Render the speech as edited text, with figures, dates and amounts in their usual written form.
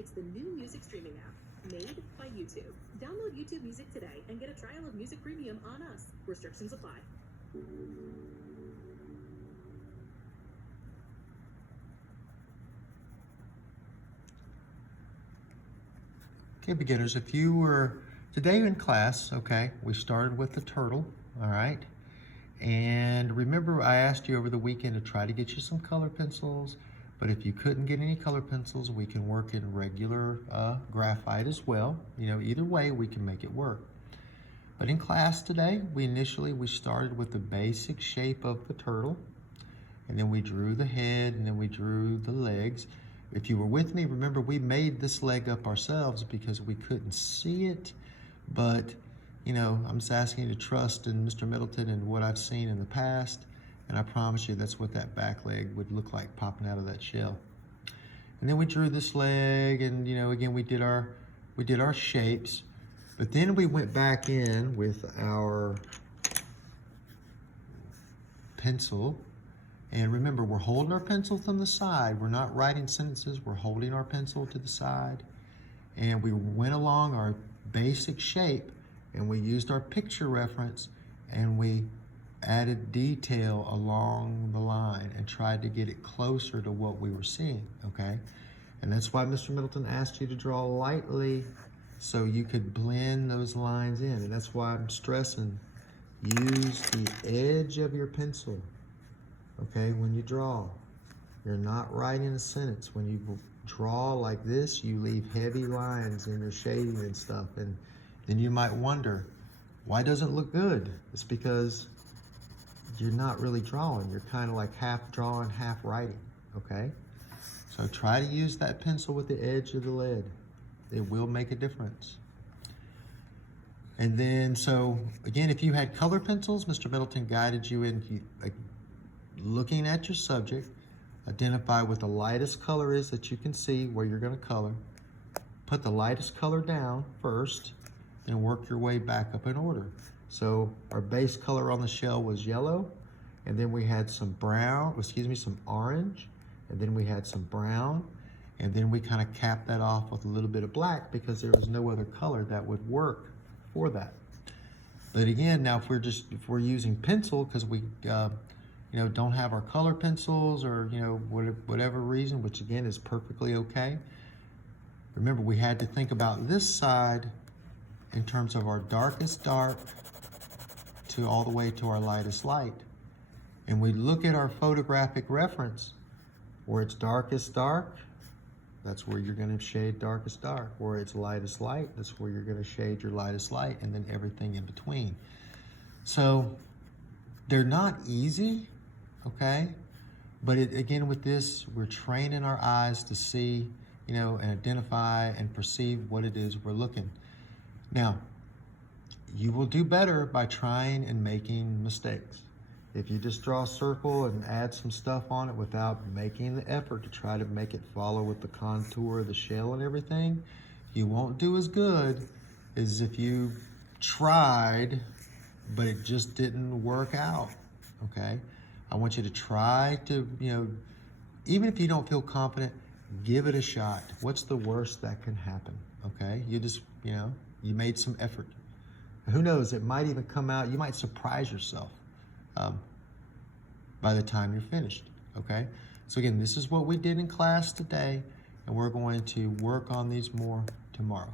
It's the new music streaming app made by YouTube. Download YouTube Music today and get a trial of Music Premium on us. Restrictions apply. Okay, beginners, if you were today in class, okay, we started with the turtle, all right? And remember, I asked you over the weekend to try to get you some color pencils, but if you couldn't get any color pencils, we can work in regular graphite as well. You know, either way, we can make it work. But in class today, we started with the basic shape of the turtle, and then we drew the head, and then we drew the legs. If you were with me, remember we made this leg up ourselves because we couldn't see it, but you know, I'm just asking you to trust in Mr. Middleton and what I've seen in the past, and I promise you that's what that back leg would look like popping out of that shell. And then we drew this leg, and you know, again, we did our shapes, but then we went back in with our pencil. And remember, we're holding our pencil from the side. We're not writing sentences, we're holding our pencil to the side. And we went along our basic shape, and we used our picture reference, and we added detail along the line and tried to get it closer to what we were seeing, okay? And that's why Mr. Middleton asked you to draw lightly so you could blend those lines in. And that's why I'm stressing, use the edge of your pencil. Okay, when you draw, you're not writing a sentence. When you draw like this, you leave heavy lines in your shading and stuff, and then you might wonder, why doesn't it look good? It's because you're not really drawing. You're kind of like half drawing, half writing, okay? So try to use that pencil with the edge of the lead. It will make a difference. And then, so again, if you had color pencils, Mr. Middleton guided you in, looking at your subject, identify what the lightest color is that you can see where you're going to color. Put the lightest color down first, and work your way back up in order. So our base color on the shell was yellow, and then we had some some orange, and then we had some brown, and then we kind of capped that off with a little bit of black because there was no other color that would work for that. But again, now if we're using pencil because we don't have our color pencils, or whatever reason, which again is perfectly okay. Remember, we had to think about this side in terms of our darkest dark to all the way to our lightest light. And we look at our photographic reference, where it's darkest dark, that's where you're going to shade darkest dark. Where it's lightest light, that's where you're going to shade your lightest light, and then everything in between. So they're not easy, okay? But again, with this, we're training our eyes to see, and identify and perceive what it is we're looking. Now, you will do better by trying and making mistakes. If you just draw a circle and add some stuff on it without making the effort to try to make it follow with the contour of the shell and everything, you won't do as good as if you tried, but it just didn't work out, okay? I want you to try to, even if you don't feel confident, give it a shot. What's the worst that can happen, okay? You just, you made some effort. Who knows, it might even come out, you might surprise yourself by the time you're finished, okay? So again, this is what we did in class today, and we're going to work on these more tomorrow.